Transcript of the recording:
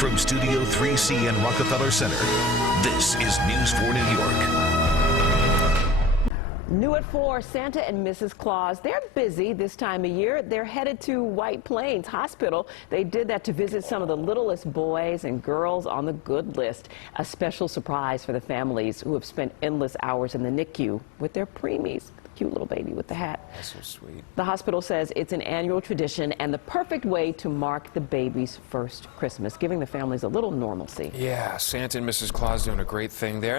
From Studio 3C in Rockefeller Center, this is News 4 New York. New at 4, Santa and Mrs. Claus. They're busy this time of year. They're headed to White Plains Hospital. They did that to visit some of the littlest boys and girls on the good list. A special surprise for the families who have spent endless hours in the NICU with their preemies. Cute little baby with the hat. That's so sweet. The hospital says it's an annual tradition and the perfect way to mark the baby's first Christmas, giving the families a little normalcy. Yeah, Santa and Mrs. Claus doing a great thing there.